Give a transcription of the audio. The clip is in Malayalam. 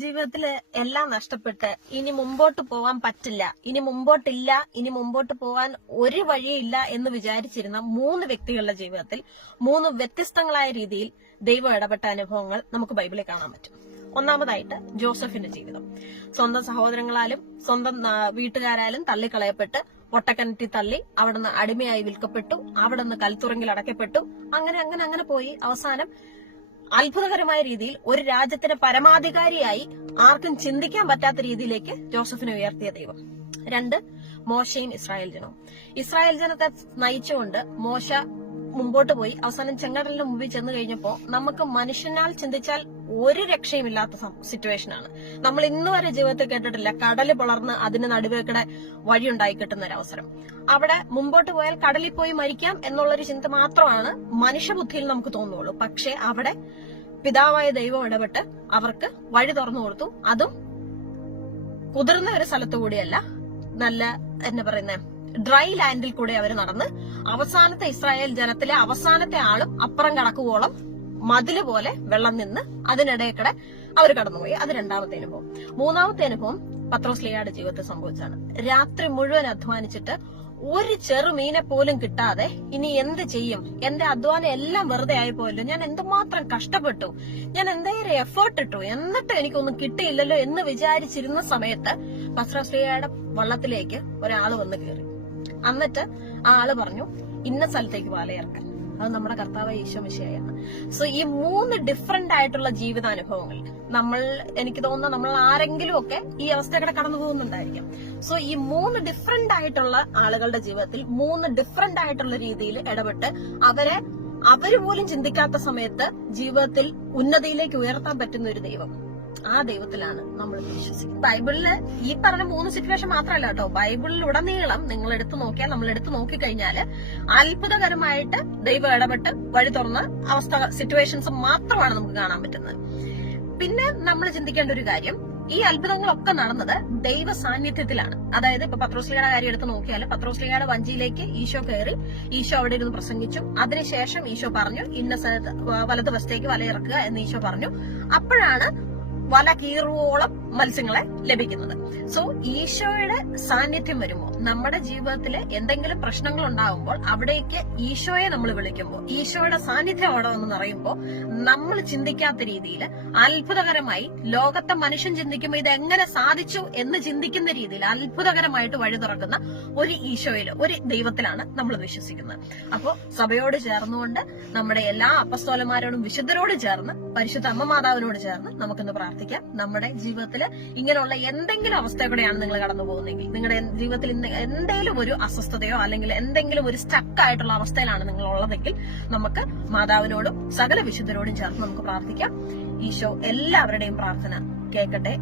ജീവിതത്തിൽ എല്ലാം നഷ്ടപ്പെട്ട് ഇനി മുമ്പോട്ട് പോവാൻ പറ്റില്ല. ഇനി മുമ്പോട്ടില്ല ഇനി മുമ്പോട്ട് പോവാൻ ഒരു വഴിയില്ല എന്ന് വിചാരിച്ചിരുന്ന മൂന്ന് വ്യക്തികളുടെ ജീവിതത്തിൽ മൂന്ന് വ്യത്യസ്തങ്ങളായ രീതിയിൽ ദൈവം ഇടപെട്ട അനുഭവങ്ങൾ നമുക്ക് ബൈബിളിൽ കാണാൻ പറ്റും. ഒന്നാമതായിട്ട് ജോസഫിന്റെ ജീവിതം. സ്വന്തം സഹോദരങ്ങളാലും സ്വന്തം വീട്ടുകാരായാലും തള്ളിക്കളയപ്പെട്ട് ഒട്ടക്കനറ്റി തള്ളി അവിടുന്ന് അടിമയായി വിൽക്കപ്പെട്ടു അവിടുന്ന് കൽത്തുറങ്ങിൽ അടക്കപ്പെട്ടു അങ്ങനെ അങ്ങനെ അങ്ങനെ പോയി. അവസാനം അത്ഭുതകരമായ രീതിയിൽ ഒരു രാജ്യത്തിന് പരമാധികാരിയായി ആർക്കും ചിന്തിക്കാൻ പറ്റാത്ത രീതിയിലേക്ക് ജോസഫിനെ ഉയർത്തിയ ദൈവം. രണ്ട് മോശയും ഇസ്രായേൽ ജനവും. ഇസ്രായേൽ ജനത്തെ നയിച്ചുകൊണ്ട് മോശ മുമ്പോട്ട് പോയി. അവസാനം ചെങ്കടലിന്റെ മുമ്പിൽ ചെന്ന് കഴിഞ്ഞപ്പോ നമുക്ക് മനുഷ്യനാൽ ചിന്തിച്ചാൽ ഒരു രക്ഷയുമില്ലാത്ത സിറ്റുവേഷനാണ് നമ്മൾ ഇന്ന് വരെ ജീവിതത്തിൽ കേട്ടിട്ടില്ല കടൽ പുളർന്ന് അതിന് നടുവേക്കടെ വഴിയുണ്ടായി കിട്ടുന്ന ഒരു അവസരം. അവിടെ മുമ്പോട്ട് പോയാൽ കടലിൽ പോയി മരിക്കാം എന്നുള്ളൊരു ചിന്ത മാത്രമാണ് മനുഷ്യബുദ്ധിയിൽ നമുക്ക് തോന്നുള്ളൂ. പക്ഷെ അവിടെ പിതാവായ ദൈവം ഇടപെട്ട് അവർക്ക് വഴി തുറന്നു കൊടുത്തു. അതും കുതിർന്ന ഒരു സ്ഥലത്തു കൂടിയല്ല നല്ല എന്നാ പറയുന്ന ഡ്രൈ ലാൻഡിൽ കൂടെ അവർ നടന്ന് അവസാനത്തെ ഇസ്രായേൽ ജനത്തിലെ അവസാനത്തെ ആളും അപ്പുറം കടക്കുവോളം മതിൽ പോലെ വെള്ളം നിന്ന് അതിനിടയക്കടെ അവർ കടന്നുപോയി. അത് രണ്ടാമത്തെ അനുഭവം. മൂന്നാമത്തെ അനുഭവം പത്രോസ്ലിയുടെ ജീവിതത്തിൽ സംഭവിച്ചാണ് രാത്രി മുഴുവൻ അധ്വാനിച്ചിട്ട് ഒരു ചെറുമീനെ പോലും കിട്ടാതെ ഇനി എന്ത് ചെയ്യും? എന്റെ അധ്വാനം എല്ലാം വെറുതെ ആയി പോയല്ലോ ഞാൻ എന്തുമാത്രം കഷ്ടപ്പെട്ടു. ഞാൻ എന്തേലും എഫേർട്ട് ഇട്ടു. എന്നിട്ട് എനിക്കൊന്നും കിട്ടിയില്ലല്ലോ എന്ന് വിചാരിച്ചിരുന്ന സമയത്ത് പത്രോസ്ലിയുടെ വള്ളത്തിലേക്ക് ഒരാൾ വന്ന് കയറി. എന്നിട്ട് ആ ആൾ പറഞ്ഞു ഇന്ന സ്ഥലത്തേക്ക് വലയിറക്കാൻ അത് നമ്മുടെ കർത്താവ് ഈശോ മിശയാണ് സോ ഈ മൂന്ന് ഡിഫറെന്റ് ആയിട്ടുള്ള ജീവിതാനുഭവങ്ങൾ നമ്മൾ എനിക്ക് തോന്നുന്നു നമ്മൾ ആരെങ്കിലും ഒക്കെ ഈ അവസ്ഥയുടെ കടന്നു പോകുന്നുണ്ടായിരിക്കാം. സോ ഈ മൂന്ന് ഡിഫറെന്റ് ആയിട്ടുള്ള ആളുകളുടെ ജീവിതത്തിൽ മൂന്ന് ഡിഫറെന്റ് ആയിട്ടുള്ള രീതിയിൽ ഇടപെട്ട് അവരെ അവർ പോലും ചിന്തിക്കാത്ത സമയത്ത് ജീവിതത്തിൽ ഉന്നതിയിലേക്ക് ഉയർത്താൻ പറ്റുന്ന ഒരു ദൈവം. ആ ദൈവത്തിലാണ് നമ്മൾ വിശ്വസിക്കുന്നത്. ബൈബിളിൽ ഈ പറഞ്ഞ മൂന്ന് സിറ്റുവേഷൻ മാത്രമല്ല കേട്ടോ. ബൈബിളിൽ ഉടനീളം നിങ്ങൾ എടുത്തു നോക്കിയാൽ നമ്മൾ എടുത്തു നോക്കിക്കഴിഞ്ഞാൽ അത്ഭുതകരമായിട്ട് ദൈവം ഇടപെട്ട് വഴി തുറന്ന അവസ്ഥ സിറ്റുവേഷൻസ് മാത്രമാണ് നമുക്ക് കാണാൻ പറ്റുന്നത്. പിന്നെ നമ്മൾ ചിന്തിക്കേണ്ട ഒരു കാര്യം ഈ അത്ഭുതങ്ങളൊക്കെ നടന്നത് ദൈവ സാന്നിധ്യത്തിലാണ് അതായത് ഇപ്പൊ പത്രോസ്ലിയുടെ കാര്യം എടുത്ത് നോക്കിയാൽ പത്രോസ്ലിയുടെ വഞ്ചിയിലേക്ക് ഈശോ കയറി ഈശോ അവിടെ ഇരുന്ന് പ്രസംഗിച്ചു. അതിനുശേഷം ഈശോ പറഞ്ഞു ഇന്ന സ്ഥലത്ത് വലത് വശത്തേക്ക് വലയിറക്കുക എന്ന് ഈശോ പറഞ്ഞു. അപ്പോഴാണ് വല കീറുവോളം മത്സ്യങ്ങളെ ലഭിക്കുന്നത്. സോ ഈശോയുടെ സാന്നിധ്യം വരുമ്പോൾ നമ്മുടെ ജീവിതത്തിൽ എന്തെങ്കിലും പ്രശ്നങ്ങൾ ഉണ്ടാകുമ്പോൾ അവിടേക്ക് ഈശോയെ നമ്മൾ വിളിക്കുമ്പോൾ ഈശോയുടെ സാന്നിധ്യം അവിടെ വന്ന് നിറയുമ്പോൾ നമ്മൾ ചിന്തിക്കാത്ത രീതിയിൽ അത്ഭുതകരമായി ലോകത്തെ മനുഷ്യൻ ചിന്തിക്കുമ്പോൾ ഇത് എങ്ങനെ സാധിച്ചു എന്ന് ചിന്തിക്കുന്ന രീതിയിൽ അത്ഭുതകരമായിട്ട് വഴി തുറക്കുന്ന ഒരു ഈശോയിൽ ഒരു ദൈവത്തിലാണ് നമ്മൾ വിശ്വസിക്കുന്നത്. അപ്പോൾ സഭയോട് ചേർന്നുകൊണ്ട് നമ്മുടെ എല്ലാ അപ്പസ്തോലന്മാരോടും വിശുദ്ധരോട് ചേർന്ന് പരിശുദ്ധ അമ്മ മാതാവിനോട് ചേർന്ന് നമുക്കിന്ന് പ്രാർത്ഥിക്കാം. നമ്മുടെ ജീവിതത്തിൽ ഇങ്ങനെയുള്ള എന്തെങ്കിലും അവസ്ഥയിലൂടെയാണ് നിങ്ങൾ കടന്നു പോകുന്നതെങ്കിൽ നിങ്ങളുടെ ജീവിതത്തിൽ എന്തെങ്കിലും ഒരു അസ്വസ്ഥതയോ അല്ലെങ്കിൽ എന്തെങ്കിലും ഒരു സ്റ്റക്ക് ആയിട്ടുള്ള അവസ്ഥയിലാണ് നിങ്ങൾ ഉള്ളതെങ്കിൽ നമുക്ക് മാതാവിനോടും സകല വിശുദ്ധരോടും ചേർന്ന് നമുക്ക് പ്രാർത്ഥിക്കാം. ഈശോ എല്ലാവരുടെയും പ്രാർത്ഥന കേൾക്കട്ടെ.